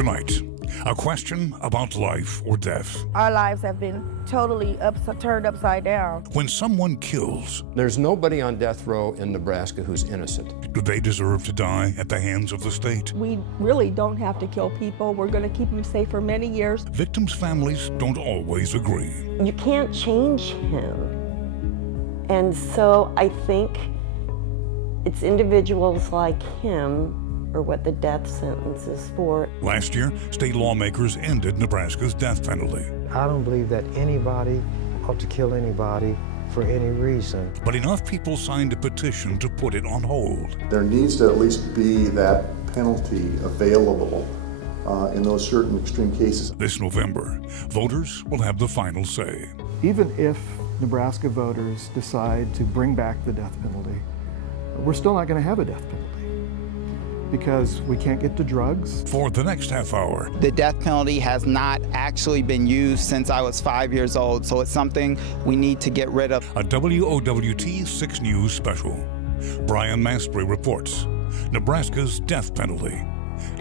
Tonight, a question about life or death. Our lives have been totally turned upside down. When someone kills, There's nobody on death row in Nebraska who's innocent. do they deserve to die at the hands of the state? We really don't have to kill people. We're going to keep them safe for many years. Victims' families don't always agree. You can't change him. And so I think it's individuals like him or what the death sentence is for. Last year, state lawmakers ended Nebraska's death penalty. I don't believe that anybody ought to kill anybody for any reason. But enough people signed a petition to put it on hold. There needs to at least be that penalty available in those certain extreme cases. This November, voters will have the final say. Even if Nebraska voters decide to bring back the death penalty, we're still not going to have a death penalty because we can't get to drugs. For the next half hour, the death penalty has not actually been used since I was 5 years old, so it's something we need to get rid of. a WOWT 6 News special. Brian Mastre reports Nebraska's death penalty,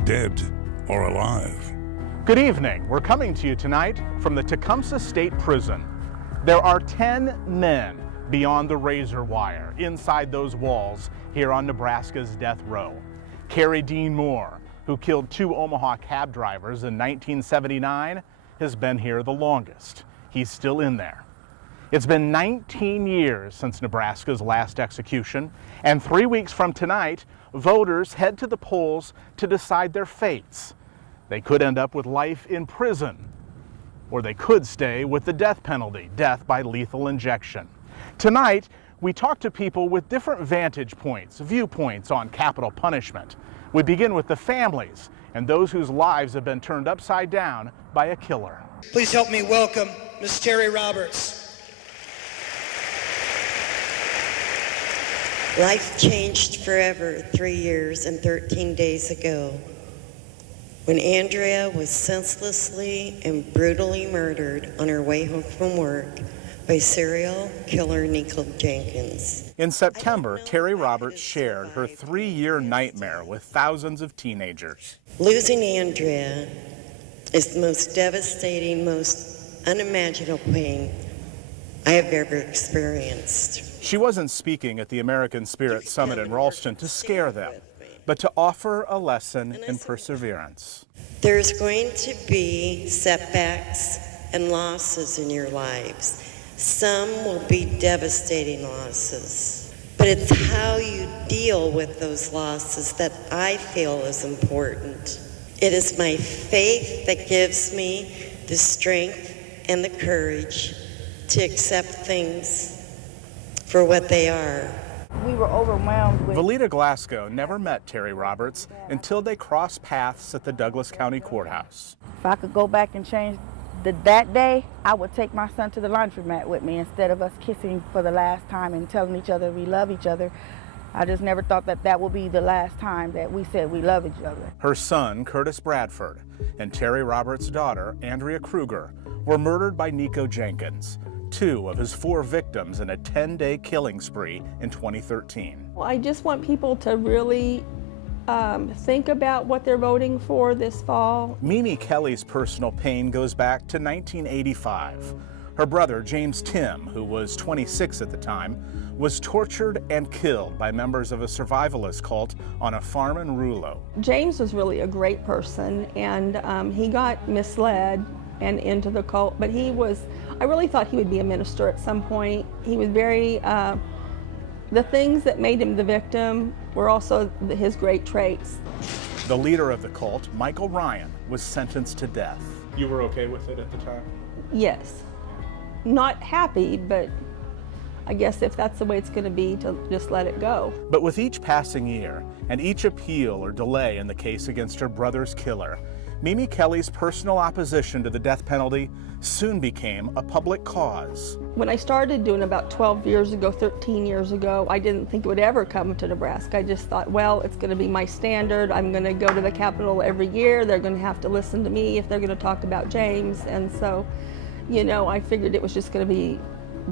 dead or alive. Good evening. We're coming to you tonight from the Tecumseh State Prison. There are 10 men beyond the razor wire inside those walls here on Nebraska's death row. Kerry Dean Moore, who killed 2 Omaha cab drivers in 1979, has been here the longest. He's still in there. It's been 19 years since Nebraska's last execution, and 3 weeks from tonight, voters head to the polls to decide their fates. They could end up with life in prison, or they could stay with the death penalty, death by lethal injection. Tonight, we talk to people with different vantage points, viewpoints on capital punishment. We begin with the families and those whose lives have been turned upside down by a killer. Please help me welcome Ms. Terry Roberts. Life changed forever 3 years and 13 days ago when Andrea was senselessly and brutally murdered on her way home from work by serial killer Nico Jenkins. In September, Terry Roberts shared her 3-year nightmare with thousands of teenagers. Losing Andrea is the most devastating, most unimaginable pain I have ever experienced. She wasn't speaking at the American Spirit Summit in Ralston to scare them, but to offer a lesson in perseverance. There's going to be setbacks and losses in your lives. Some will be devastating losses, but it's how you deal with those losses that I feel is important. It is my faith that gives me the strength and the courage to accept things for what they are. We were overwhelmed with... Valita Glasgow never met Terry Roberts until they crossed paths at the Douglas County Courthouse. If I could go back and change that day, I would take my son to the laundromat with me instead of us kissing for the last time and telling each other we love each other. I just never thought that would be the last time that we said we love each other. Her son, Curtis Bradford, and Terry Roberts' daughter, Andrea Kruger, were murdered by Nico Jenkins, 2 of his 4 victims in a 10-day killing spree in 2013. Well, I just want people to really think about what they're voting for this fall. Mimi Kelly's personal pain goes back to 1985. Her brother, James Tim, who was 26 at the time, was tortured and killed by members of a survivalist cult on a farm in Rulo. James was really a great person, and he got misled and into the cult, but I really thought he would be a minister at some point. He was very, the things that made him the victim were also his great traits. The leader of the cult, Michael Ryan, was sentenced to death. You were okay with it at the time? Yes. Not happy, but I guess if that's the way it's going to be, to just let it go. But with each passing year and each appeal or delay in the case against her brother's killer, Mimi Kelly's personal opposition to the death penalty soon became a public cause. When I started doing about 12 years ago, 13 years ago, I didn't think it would ever come to Nebraska. I just thought, well, it's going to be my standard. I'm going to go to the Capitol every year. They're going to have to listen to me if they're going to talk about James. And so, you know, I figured it was just going to be,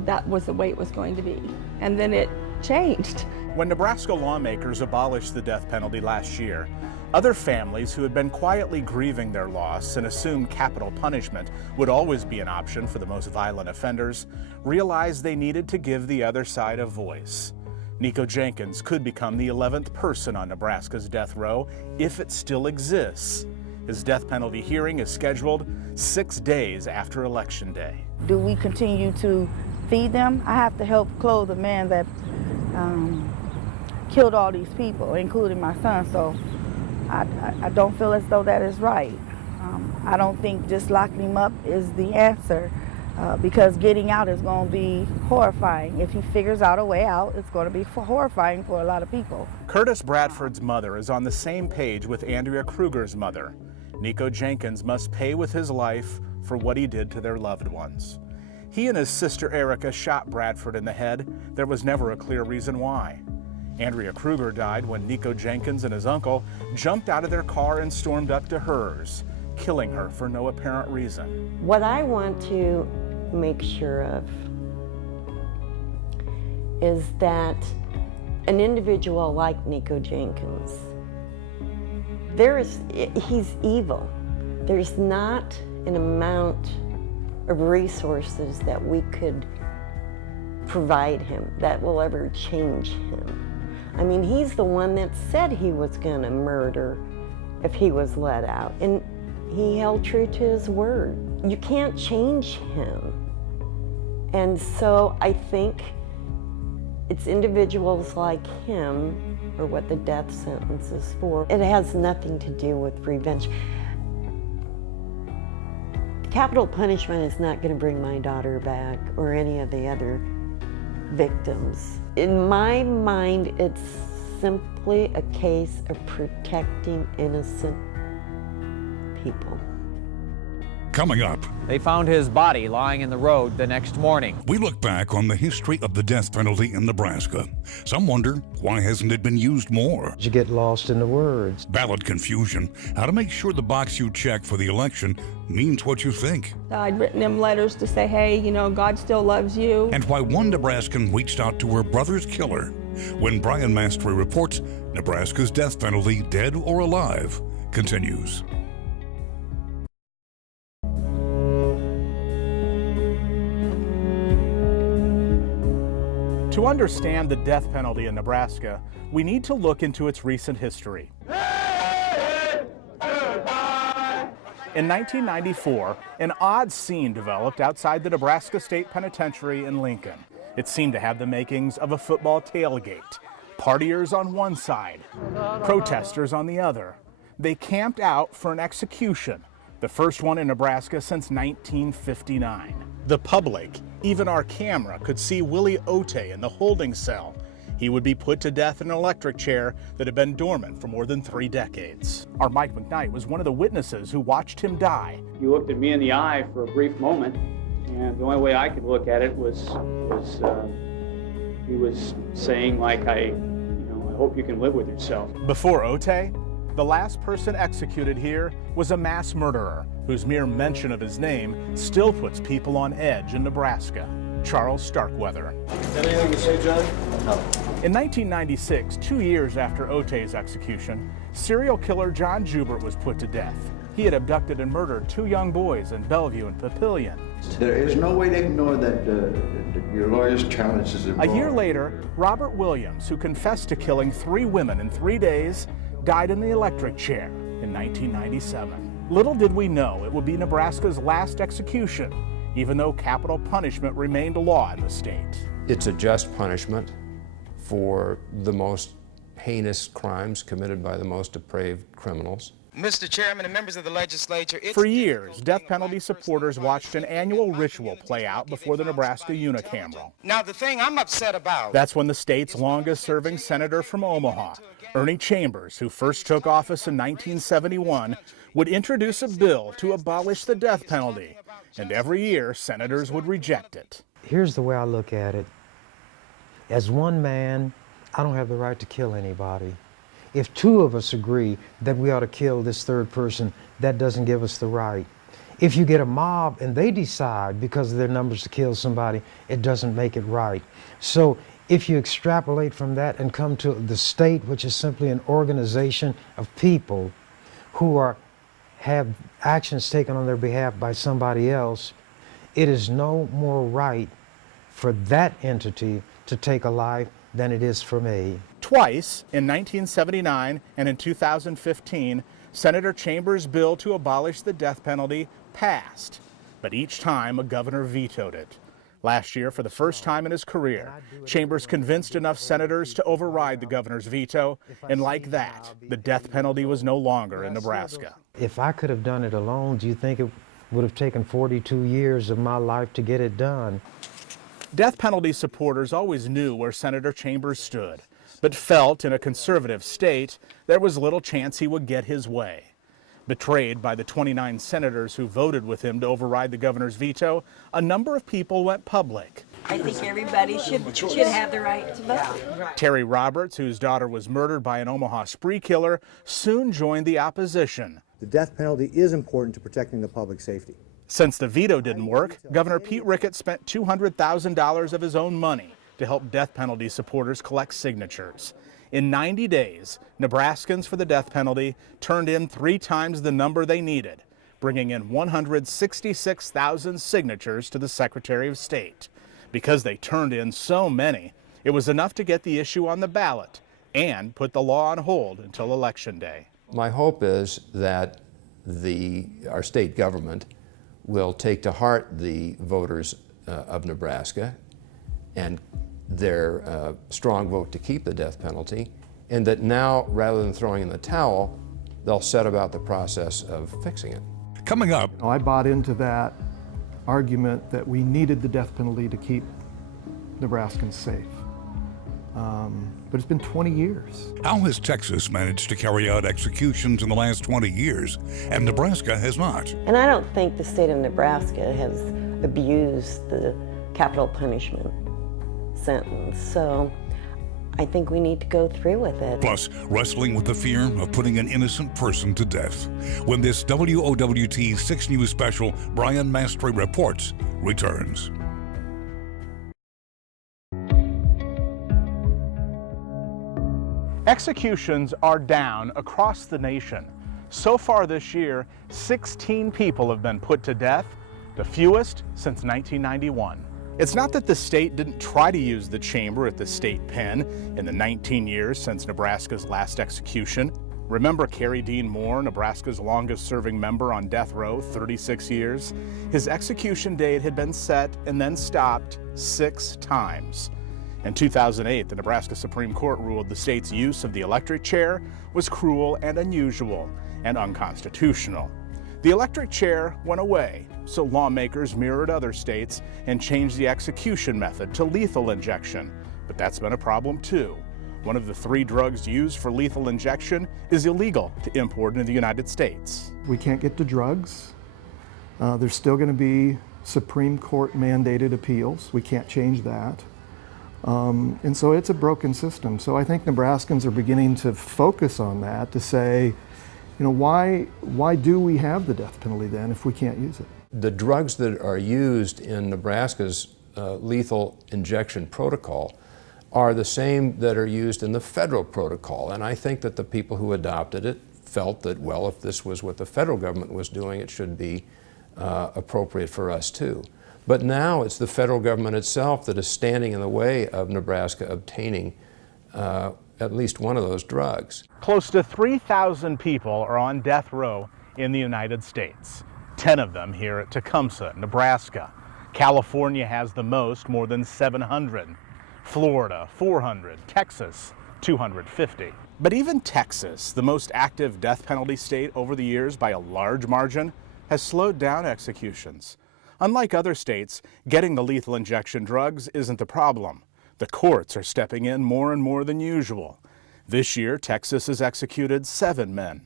that was the way it was going to be. And then it changed. When Nebraska lawmakers abolished the death penalty last year, Other families who had been quietly grieving their loss and assumed capital punishment would always be an option for the most violent offenders realized they needed to give the other side a voice. Nico Jenkins could become the 11th person on Nebraska's death row if it still exists. His death penalty hearing is scheduled 6 days after Election Day. Do we continue to feed them? I have to help clothe the man that killed all these people, including my son, so I don't feel as though that is right. I don't think just locking him up is the answer because getting out is going to be horrifying. If he figures out a way out, it's going to be horrifying for a lot of people. Curtis Bradford's mother is on the same page with Andrea Kruger's mother. Nico Jenkins must pay with his life for what he did to their loved ones. He and his sister Erica shot Bradford in the head. There was never a clear reason why. Andrea Kruger died when Nico Jenkins and his uncle jumped out of their car and stormed up to hers, killing her for no apparent reason. What I want to make sure of is that an individual like Nico Jenkins, he's evil. There's not an amount of resources that we could provide him that will ever change him. I mean, he's the one that said he was going to murder if he was let out, and he held true to his word. You can't change him. And so I think it's individuals like him, or what the death sentence is for. It has nothing to do with revenge. Capital punishment is not going to bring my daughter back or any of the other victims. In my mind, it's simply a case of protecting innocent people. Coming up, they found his body lying in the road the next morning. we look back on the history of the death penalty in Nebraska. Some wonder, why hasn't it been used more? You get lost in the words. Ballot confusion, how to make sure the box you check for the election means what you think. I'd written him letters to say, hey, you know, God still loves you. And why one Nebraskan reached out to her brother's killer. When Brian Mastre reports Nebraska's death penalty, dead or alive, continues. To understand the death penalty in Nebraska, we need to look into its recent history. In 1994, an odd scene developed outside the Nebraska State Penitentiary in Lincoln. It seemed to have the makings of a football tailgate. Partiers on one side, protesters on the other. They camped out for an execution, the first one in Nebraska since 1959. The public, even our camera, could see Willie Ote in the holding cell. He would be put to death in an electric chair that had been dormant for more than 3 decades. Our Mike McKnight was one of the witnesses who watched him die. He looked at me in the eye for a brief moment, and the only way I could look at it was he was saying, like, I hope you can live with yourself. Before Ote, the last person executed here was a mass murderer whose mere mention of his name still puts people on edge in Nebraska. Charles Starkweather. Got anything to say, John? No. In 1996, 2 years after Ote's execution, serial killer John Joubert was put to death. He had abducted and murdered 2 young boys in Bellevue and Papillion. There is no way to ignore that your lawyer's challenge is involved. A year later, Robert Williams, who confessed to killing 3 women in 3 days, died in the electric chair in 1997. Little did we know it would be Nebraska's last execution, even though capital punishment remained law in the state. It's a just punishment for the most heinous crimes committed by the most depraved criminals. Mr. Chairman and members of the legislature, For years, death penalty supporters watched an annual ritual play out before the Nebraska unicameral. Now, the thing I'm upset about... That's when the state's longest-serving senator from Omaha, Ernie Chambers, who first took office in 1971, would introduce a bill to abolish the death penalty, and every year, senators would reject it. Here's the way I look at it. As one man, I don't have the right to kill anybody. If 2 of us agree that we ought to kill this 3rd person, that doesn't give us the right. If you get a mob and they decide because of their numbers to kill somebody, it doesn't make it right. So If you extrapolate from that and come to the state, which is simply an organization of people who have actions taken on their behalf by somebody else, it is no more right for that entity to take a life than it is for me. Twice, in 1979 and in 2015, Senator Chambers' bill to abolish the death penalty passed, but each time a governor vetoed it. Last year, for the first time in his career, Chambers convinced enough senators to override the governor's veto, and like that, the death penalty was no longer in Nebraska. If I could have done it alone, do you think it would have taken 42 years of my life to get it done? Death penalty supporters always knew where Senator Chambers stood, but felt in a conservative state there was little chance he would get his way. Betrayed by the 29 senators who voted with him to override the governor's veto, a number of people went public. I think everybody should have the right to vote. Terry Roberts, whose daughter was murdered by an Omaha spree killer, soon joined the opposition. The death penalty is important to protecting the public safety. Since the veto didn't work, Governor Pete Ricketts spent $200,000 of his own money to help death penalty supporters collect signatures. In 90 days, Nebraskans for the death penalty turned in 3 times the number they needed, bringing in 166,000 signatures to the Secretary of State. Because they turned in so many, it was enough to get the issue on the ballot and put the law on hold until Election Day. My hope is that our state government will take to heart the voters of Nebraska and their strong vote to keep the death penalty, and that now, rather than throwing in the towel, they'll set about the process of fixing it. Coming up, I bought into that argument that we needed the death penalty to keep Nebraskans safe. But it's been 20 years. How has Texas managed to carry out executions in the last 20 years, and Nebraska has not? And I don't think the state of Nebraska has abused the capital punishment sentence, so I think we need to go through with it. Plus, wrestling with the fear of putting an innocent person to death. When this WOWT 6 News special, Brian Mastre Reports, returns. Executions are down across the nation. So far this year, 16 people have been put to death, the fewest since 1991. It's not that the state didn't try to use the chamber at the state pen in the 19 years since Nebraska's last execution. Remember Kerry Dean Moore, Nebraska's longest-serving member on death row, 36 years? His execution date had been set and then stopped 6 times. In 2008, the Nebraska Supreme Court ruled the state's use of the electric chair was cruel and unusual and unconstitutional. The electric chair went away, so lawmakers mirrored other states and changed the execution method to lethal injection. But that's been a problem too. One of the 3 drugs used for lethal injection is illegal to import into the United States. We can't get to drugs. There's still going to be Supreme Court mandated appeals. We can't change that. And so it's a broken system. So I think Nebraskans are beginning to focus on that, to say, you know, why do we have the death penalty then if we can't use it? The drugs that are used in Nebraska's lethal injection protocol are the same that are used in the federal protocol. And I think that the people who adopted it felt that, well, if this was what the federal government was doing, it should be appropriate for us too. But now it's the federal government itself that is standing in the way of Nebraska obtaining at least one of those drugs. Close to 3,000 people are on death row in the United States. 10 of them here at Tecumseh, Nebraska. California has the most, more than 700. Florida, 400. Texas, 250. But even Texas, the most active death penalty state over the years by a large margin, has slowed down executions. Unlike other states, getting the lethal injection drugs isn't the problem. The courts are stepping in more and more than usual. This year, Texas has executed 7 men.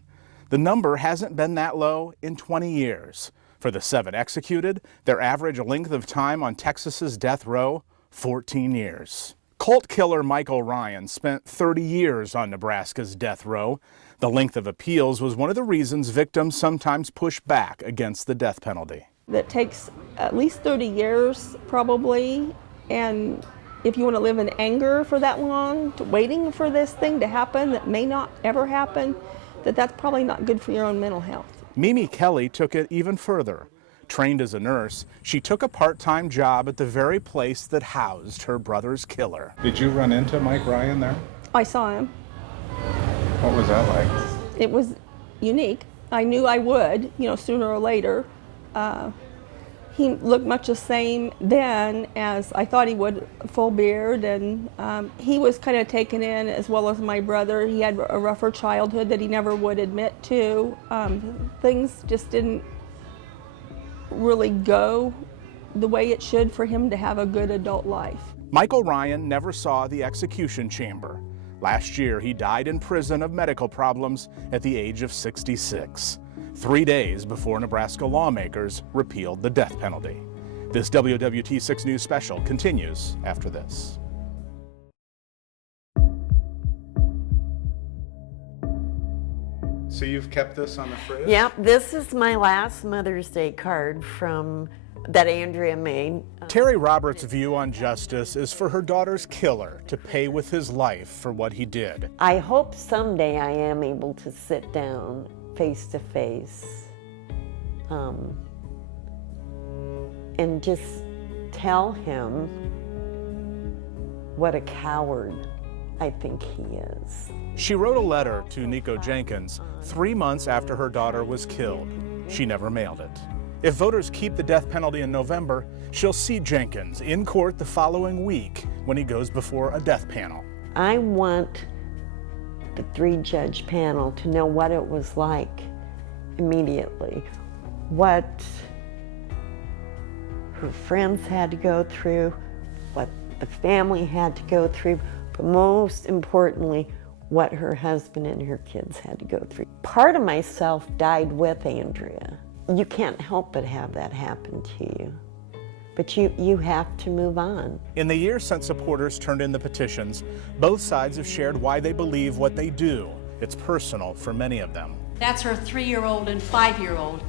The number hasn't been that low in 20 years. For the 7 executed, their average length of time on Texas's death row, 14 years. Colt killer Michael Ryan spent 30 years on Nebraska's death row. The length of appeals was one of the reasons victims sometimes push back against the death penalty. That takes at least 30 years probably, and if you want to live in anger for that long, waiting for this thing to happen that may not ever happen, that's probably not good for your own mental health. Mimi Kelly took it even further. Trained as a nurse, she took a part-time job at the very place that housed her brother's killer. Did you run into Mike Ryan there? I saw him. What was that like? It was unique. I knew I would, sooner or later. He looked much the same then as I thought he would, full beard, and he was kind of taken in as well as my brother. He had a rougher childhood that he never would admit to. Things just didn't really go the way it should for him to have a good adult life. Michael Ryan never saw the execution chamber. Last year, he died in prison of medical problems at the age of 66, 3 days before Nebraska lawmakers repealed the death penalty. This WWT 6 News special continues after this. So you've kept this on the fridge? Yep, this is my last Mother's Day card that Andrea made. Terry Roberts' view on justice is for her daughter's killer to pay with his life for what he did. I hope someday I am able to sit down face to face and just tell him what a coward I think he is. She wrote a letter to Nico Jenkins 3 months after her daughter was killed. She never mailed it. If voters keep the death penalty in November, she'll see Jenkins in court the following week when he goes before a death panel. I want the 3-judge panel to know what it was like immediately, what her friends had to go through, what the family had to go through, but most importantly, what her husband and her kids had to go through. Part of myself died with Andrea. You can't help but have that happen to you. But you have to move on. In the years since supporters turned in the petitions, both sides have shared why they believe what they do. It's personal for many of them. That's her 3-year-old and 5-year-old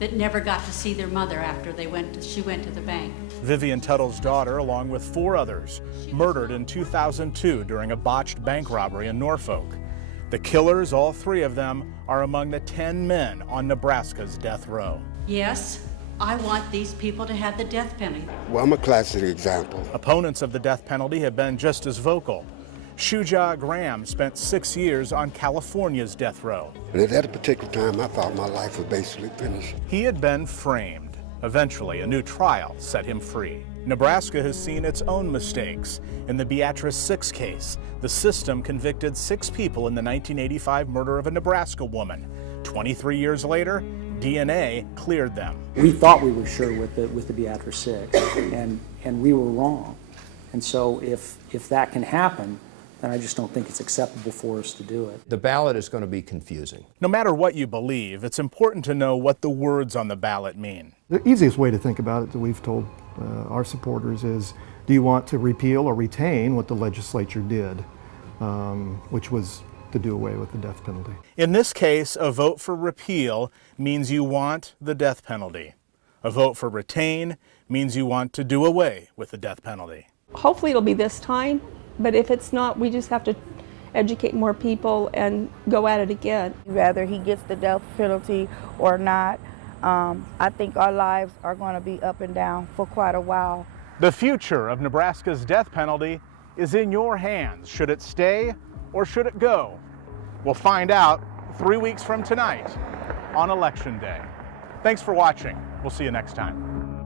that never got to see their mother after she went to the bank. Vivian Tuttle's daughter, along with 4 others, murdered in 2002 during a botched bank robbery in Norfolk. The killers, all 3 of them, are among the 10 men on Nebraska's death row. Yes, I want these people to have the death penalty. Well, I'm a classic example. Opponents of the death penalty have been just as vocal. Shuja Graham spent 6 years on California's death row. And at that particular time, I thought my life was basically finished. He had been framed. Eventually, a new trial set him free. Nebraska has seen its own mistakes. In the Beatrice 6 case, the system convicted 6 people in the 1985 murder of a Nebraska woman. 23 years later, DNA cleared them. We thought we were sure with the Beatrice 6, and we were wrong. And so if that can happen, then I just don't think it's acceptable for us to do it. The ballot is going to be confusing. No matter what you believe, it's important to know what the words on the ballot mean. The easiest way to think about it that we've told our supporters is, do you want to repeal or retain what the legislature did, which was to do away with the death penalty? In this case, a vote for repeal means you want the death penalty. A vote for retain means you want to do away with the death penalty. Hopefully it'll be this time, but if it's not, we just have to educate more people and go at it again. Whether he gets the death penalty or not, I think our lives are going to be up and down for quite a while. The future of Nebraska's death penalty is in your hands. Should it stay or should it go? We'll find out 3 weeks from tonight on Election Day. Thanks for watching. We'll see you next time.